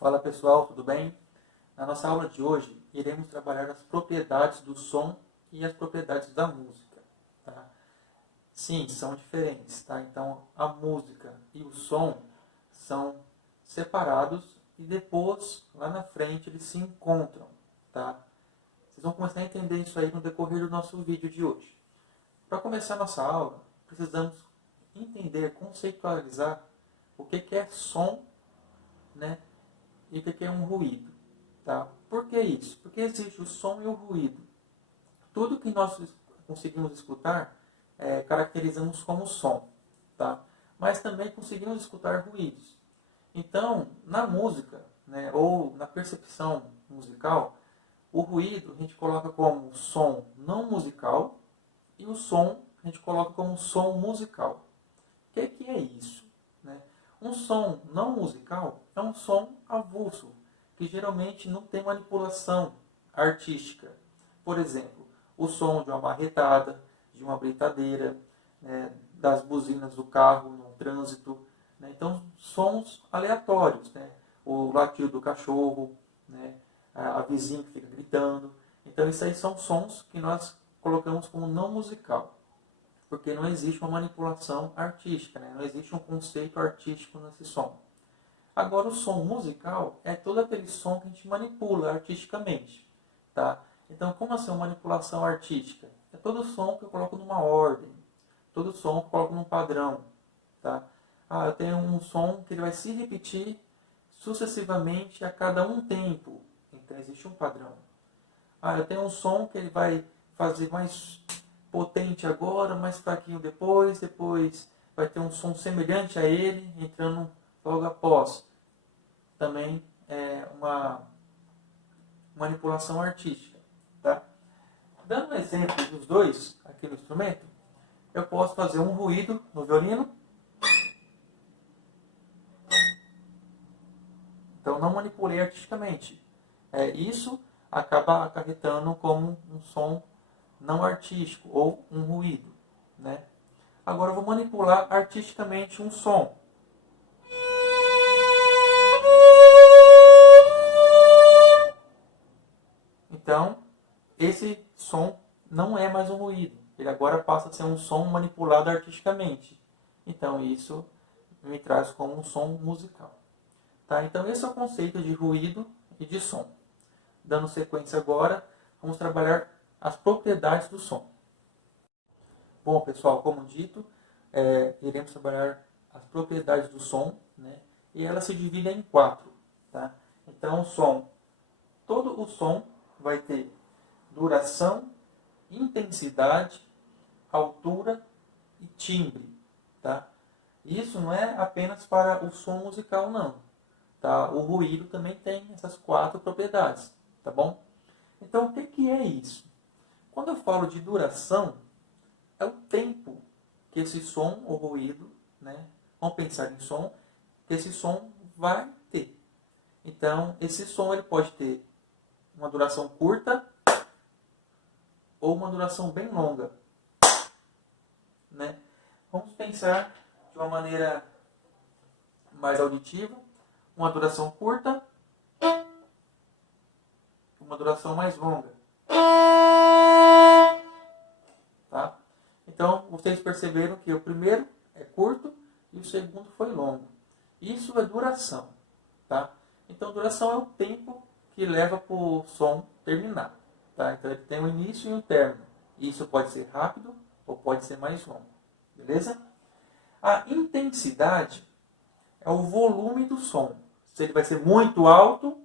Fala pessoal, tudo bem? Na nossa aula de hoje, iremos trabalhar as propriedades do som e as propriedades da música. Tá? Sim, são diferentes. Tá? Então, a música e o som são separados e depois, lá na frente, eles se encontram. Tá? Vocês vão começar a entender isso aí no decorrer do nosso vídeo de hoje. Para começar a nossa aula, precisamos entender, conceitualizar o que é som, né? E o que é um ruído. Tá? Por que isso? Porque existe o som e o ruído. Tudo que nós conseguimos escutar, caracterizamos como som. Tá? Mas também conseguimos escutar ruídos. Então, na música, né, ou na percepção musical, o ruído a gente coloca como som não musical e o som a gente coloca como som musical. O que é isso? Né? Um som não musical é um som avulso, que geralmente não tem manipulação artística. Por exemplo, o som de uma marretada, de uma britadeira, né, das buzinas do carro no trânsito. Né? Então, sons aleatórios. Né? O latido do cachorro, né? A vizinha que fica gritando. Então, isso aí são sons que nós colocamos como não musical. Porque não existe uma manipulação artística, né? Não existe um conceito artístico nesse som. Agora, o som musical é todo aquele som que a gente manipula artisticamente. Tá? Então, como assim uma manipulação artística? É todo som que eu coloco numa ordem, todo som que eu coloco num padrão. Tá? Eu tenho um som que ele vai se repetir sucessivamente a cada um tempo. Então, existe um padrão. Eu tenho um som que ele vai fazer mais potente agora, mais fraquinho depois vai ter um som semelhante a ele, entrando logo após. Também é uma manipulação artística. Tá? Dando um exemplo dos dois aqui no instrumento, eu posso fazer um ruído no violino. Então não manipulei artisticamente. Isso acaba acarretando como um som não artístico ou um ruído. Né? Agora eu vou manipular artisticamente um som. Então, esse som não é mais um ruído. Ele agora passa a ser um som manipulado artisticamente. Então, isso me traz como um som musical. Tá? Então, esse é o conceito de ruído e de som. Dando sequência agora, vamos trabalhar as propriedades do som. Bom, pessoal, como dito, iremos trabalhar as propriedades do som, né? E elas se dividem em 4. Tá? Então, todo o som vai ter duração, intensidade, altura e timbre. Tá? Isso não é apenas para o som musical, não. Tá? O ruído também tem essas 4 propriedades. Tá bom? Então, o que é isso? Quando eu falo de duração, é o tempo que esse som ou ruído, né, vamos pensar em som, que esse som vai ter. Então, esse som ele pode ter uma duração curta ou uma duração bem longa. Né? Vamos pensar de uma maneira mais auditiva, uma duração curta, uma duração mais longa. Tá? Então, vocês perceberam que o primeiro é curto e o segundo foi longo. Isso é duração. Tá? Então, duração é o tempo que leva para o som terminar. Tá? Então, ele tem um início e um término. Isso pode ser rápido ou pode ser mais longo. Beleza? A intensidade é o volume do som. Se ele vai ser muito alto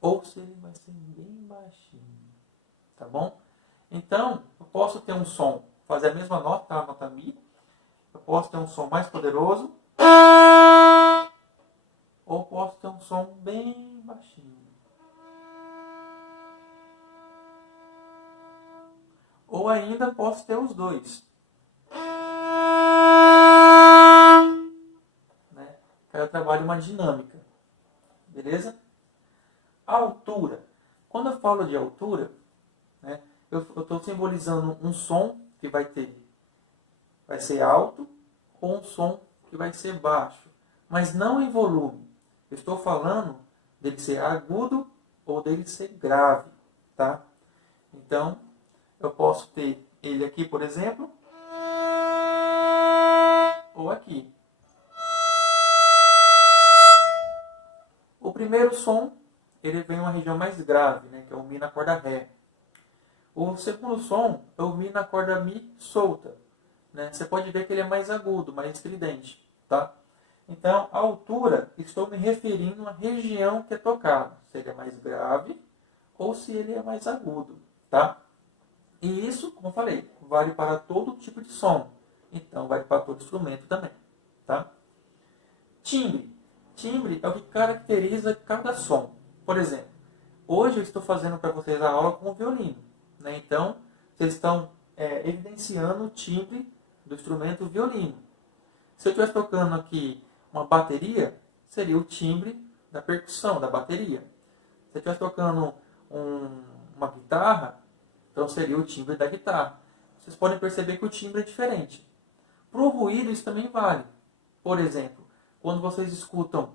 ou se ele vai ser bem baixinho. Tá bom? Então, eu posso ter um som, fazer a mesma nota, a nota Mi. Eu posso ter um som mais poderoso. Ou posso ter um som bem baixinho. Ou ainda posso ter os dois. Né? Aí eu trabalho uma dinâmica. Beleza? A altura. Quando eu falo de altura, né, eu estou simbolizando um som que vai ser alto ou um som que vai ser baixo. Mas não em volume. Eu estou falando dele ser agudo ou dele ser grave, tá? Então, eu posso ter ele aqui, por exemplo, ou aqui. O primeiro som, ele vem em uma região mais grave, né, que é o Mi na corda Ré. O segundo som é o Mi na corda Mi solta, né? Você pode ver que ele é mais agudo, mais estridente, tá? Então, a altura, estou me referindo à região que é tocada, se ele é mais grave ou se ele é mais agudo, tá? E isso, como eu falei, vale para todo tipo de som. Então, vale para todo instrumento também, tá? Timbre. Timbre é o que caracteriza cada som. Por exemplo, hoje eu estou fazendo para vocês a aula com o violino, né? Então, vocês estão evidenciando o timbre do instrumento violino. Se eu estivesse tocando aqui uma bateria, seria o timbre da percussão, da bateria. Se eu estivesse tocando uma guitarra, então seria o timbre da guitarra. Vocês podem perceber que o timbre é diferente. Para o ruído, isso também vale. Por exemplo, quando vocês escutam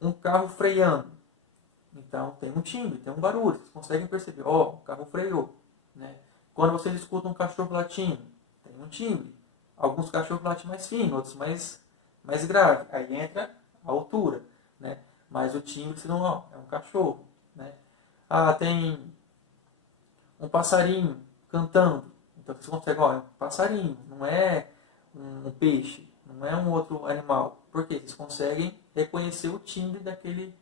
um carro freando, então tem um timbre, tem um barulho. Vocês conseguem perceber, o carro freou, né? Quando vocês escutam um cachorro latindo, tem um timbre. Alguns cachorros latem mais fino, outros mais grave. Aí entra a altura, né? Mas o timbre, se não, é um cachorro, né? Tem um passarinho cantando. Então você consegue, é um passarinho, não é um peixe, não é um outro animal. Por quê? Vocês conseguem reconhecer o timbre daquele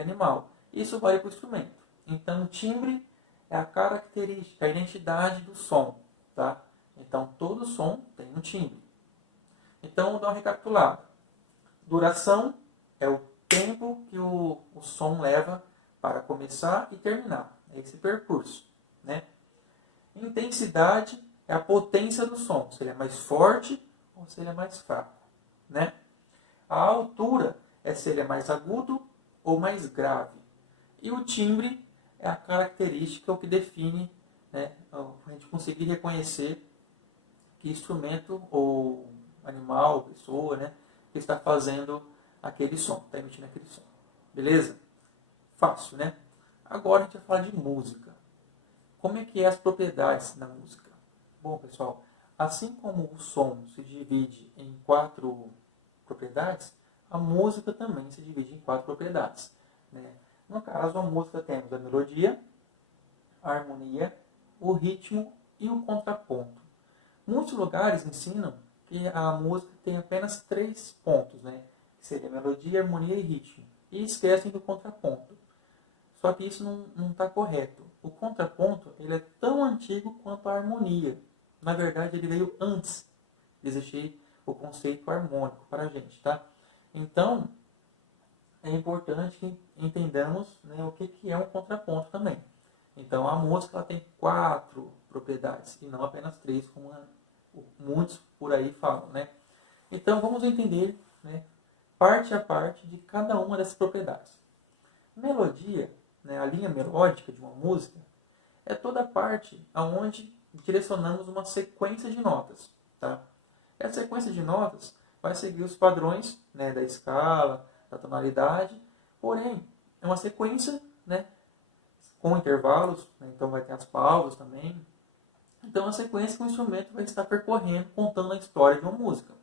animal. Isso vale para o instrumento. Então, o timbre é a característica, a identidade do som, tá? Então, todo som tem um timbre. Então, vou dar uma recapitulada. Duração é o tempo que o som leva para começar e terminar. É esse percurso, né? Intensidade é a potência do som. Se ele é mais forte ou se ele é mais fraco, né? A altura é se ele é mais agudo ou mais grave. E o timbre é a característica, o que define, né, a gente conseguir reconhecer que instrumento ou animal, pessoa, né, que está fazendo aquele som, está emitindo aquele som. Beleza? Fácil, né? Agora a gente vai falar de música. Como é que é as propriedades da música? Bom, pessoal, assim como o som se divide em 4 propriedades, a música também se divide em 4 propriedades, né? No caso, a música temos a melodia, a harmonia, o ritmo e o contraponto. Muitos lugares ensinam que a música tem apenas 3 pontos, né? Que seria melodia, harmonia e ritmo. E esquecem do contraponto. Só que isso não está correto. O contraponto ele é tão antigo quanto a harmonia. Na verdade, ele veio antes de existir o conceito harmônico para a gente, tá? Então, é importante que entendamos, né, o que é um contraponto também. Então, a música ela tem 4 propriedades e não apenas 3, como muitos por aí falam, né? Então, vamos entender, né, parte a parte de cada uma dessas propriedades. Melodia, né, a linha melódica de uma música, é toda a parte aonde direcionamos uma sequência de notas, tá? Essa sequência de notas vai seguir os padrões, né, da escala, da tonalidade, porém, é uma sequência, né, com intervalos, né, então vai ter as pausas também. Então, é uma sequência que o instrumento vai estar percorrendo, contando a história de uma música,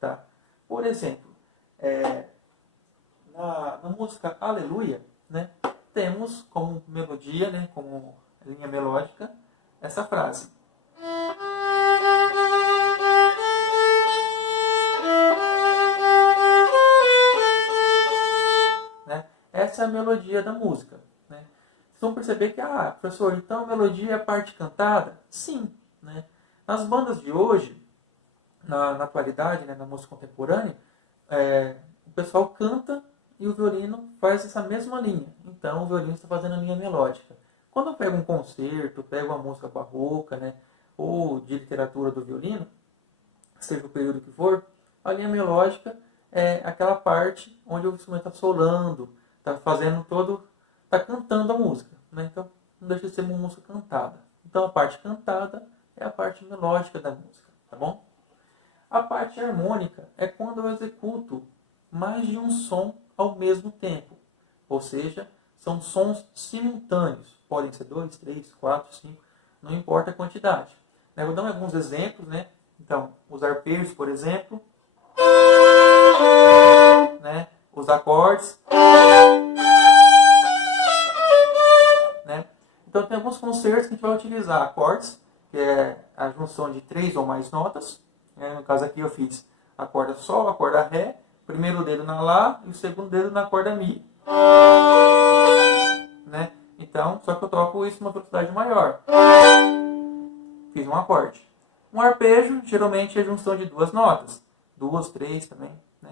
tá? Por exemplo, na música Aleluia, né, temos como melodia, né, como linha melódica, essa frase. Né? Essa é a melodia da música. Né? Vocês vão perceber que, professor, então a melodia é a parte cantada? Sim. Né? Nas bandas de hoje, na atualidade, né, na música contemporânea, o pessoal canta e o violino faz essa mesma linha. Então, o violino está fazendo a linha melódica. Quando eu pego um concerto, pego uma música barroca, né, ou de literatura do violino, seja o período que for, a linha melódica é aquela parte onde o instrumento está solando, está fazendo está cantando a música. Né? Então, não deixa de ser uma música cantada. Então, a parte cantada é a parte melódica da música, tá bom? A parte harmônica é quando eu executo mais de um som ao mesmo tempo. Ou seja, são sons simultâneos. Podem ser 2, 3, 4, 5, não importa a quantidade. Eu vou dar alguns exemplos, né? Então, os arpejos, por exemplo, né? Os acordes, né? Então, tem alguns concertos que a gente vai utilizar acordes, que é a junção de 3 ou mais notas. No caso aqui eu fiz a corda Sol, a corda Ré, primeiro dedo na Lá e o segundo dedo na corda Mi. Né? Então, só que eu toco isso numa velocidade maior. Fiz um acorde. Um arpejo, geralmente, é a junção de 2 notas. 2, 3 também. Né?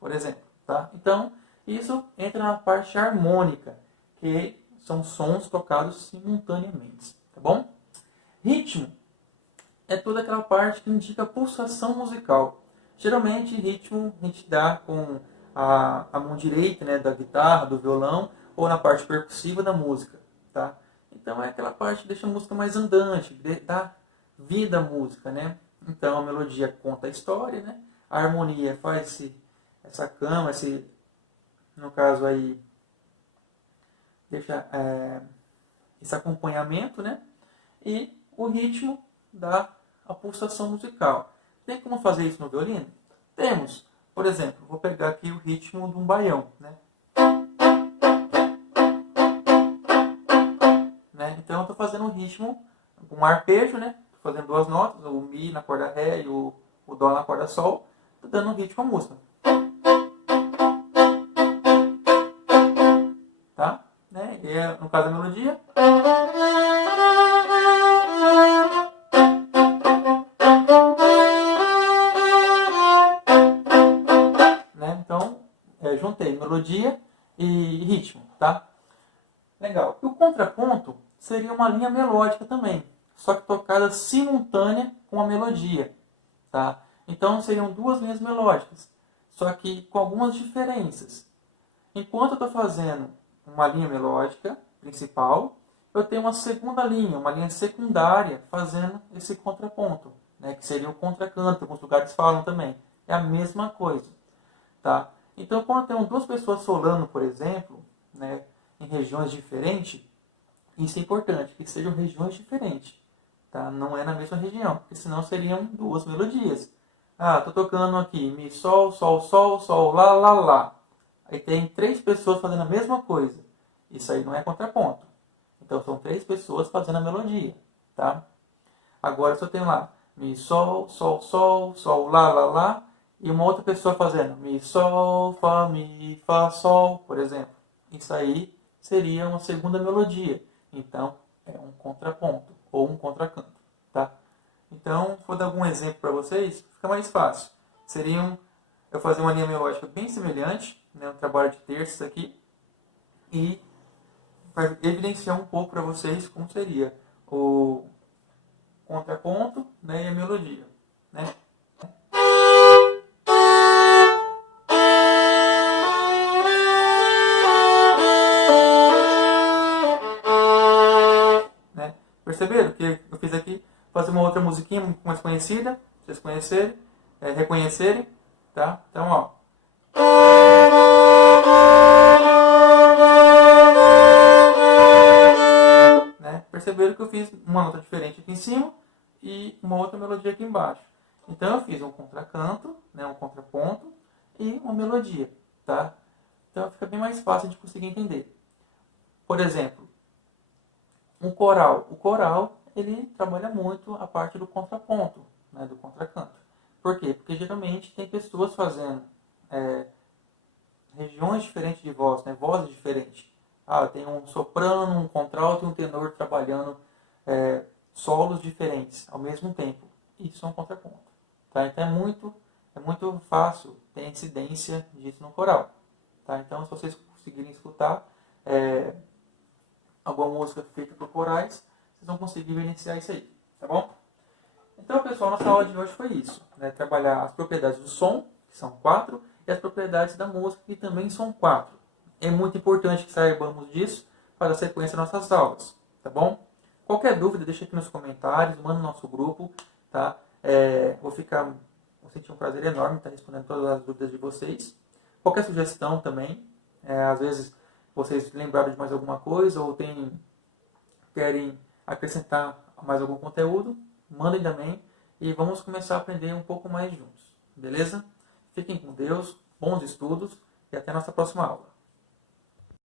Por exemplo. Tá? Então, isso entra na parte harmônica, que são sons tocados simultaneamente. Tá bom? Ritmo é toda aquela parte que indica pulsação musical. Geralmente, ritmo a gente dá com a mão direita, né, da guitarra, do violão, ou na parte percussiva da música. Tá? Então, é aquela parte que deixa a música mais andante, dá vida à música. Né? Então, a melodia conta a história, né? A harmonia faz essa cama, no caso aí, deixa esse acompanhamento, né? E o ritmo dá a pulsação musical. Tem como fazer isso no violino? Temos. Por exemplo, vou pegar aqui o ritmo de um baião. Né? Então, eu estou fazendo um ritmo, um arpejo, né? Estou fazendo 2 notas, o Mi na corda Ré e o Dó na corda Sol. Estou dando um ritmo à música. Tá? Né? E no caso da melodia... Juntei melodia e ritmo, tá? Legal. E o contraponto seria uma linha melódica também, só que tocada simultânea com a melodia, tá? Então seriam 2 linhas melódicas, só que com algumas diferenças. Enquanto eu estou fazendo uma linha melódica principal, eu tenho uma segunda linha, uma linha secundária, fazendo esse contraponto, né? Que seria o contracanto, alguns lugares falam também. É a mesma coisa, tá? Então, quando eu tenho 2 pessoas solando, por exemplo, né, em regiões diferentes, isso é importante, que sejam regiões diferentes. Tá? Não é na mesma região, porque senão seriam 2 melodias. Estou tocando aqui Mi, Sol, Sol, Sol, Sol, Lá, Lá, Lá. Aí tem 3 pessoas fazendo a mesma coisa. Isso aí não é contraponto. Então, são 3 pessoas fazendo a melodia. Tá? Agora, se eu tenho lá Mi, Sol, Sol, Sol, Sol, Lá, Lá, Lá, e uma outra pessoa fazendo Mi, Sol, Fá, Sol, por exemplo. Isso aí seria uma segunda melodia. Então, é um contraponto ou um contracanto. Tá? Então, vou dar algum exemplo para vocês, fica mais fácil. Eu fazer uma linha melódica bem semelhante, né, um trabalho de terças aqui, e para evidenciar um pouco para vocês como seria o contraponto, né, e a melodia. Né? Perceberam que eu fiz aqui? Fazer uma outra musiquinha mais conhecida, vocês conhecerem, reconhecerem, tá? Então, ó. Né? Perceberam que eu fiz uma nota diferente aqui em cima e uma outra melodia aqui embaixo. Então, eu fiz um contracanto, né, um contraponto e uma melodia, tá? Então, fica bem mais fácil de conseguir entender. Por exemplo, um coral. O coral, ele trabalha muito a parte do contraponto, né, do contracanto. Por quê? Porque geralmente tem pessoas fazendo regiões diferentes de voz, né, vozes diferentes. Tem um soprano, um contralto e um tenor trabalhando solos diferentes ao mesmo tempo. Isso é um contraponto. Tá? Então é muito fácil ter incidência disso no coral. Tá? Então, se vocês conseguirem escutar alguma música feita por corais, vocês vão conseguir evidenciar isso aí, tá bom? Então, pessoal, nossa aula de hoje foi isso, né? Trabalhar as propriedades do som, que são 4, e as propriedades da música, que também são 4. É muito importante que saibamos disso para a sequência das nossas aulas, tá bom? Qualquer dúvida, deixa aqui nos comentários, manda no nosso grupo, tá? senti um prazer enorme em estar respondendo todas as dúvidas de vocês. Qualquer sugestão também, às vezes vocês lembraram de mais alguma coisa ou querem acrescentar mais algum conteúdo, mandem também e vamos começar a aprender um pouco mais juntos, beleza? Fiquem com Deus, bons estudos e até a nossa próxima aula.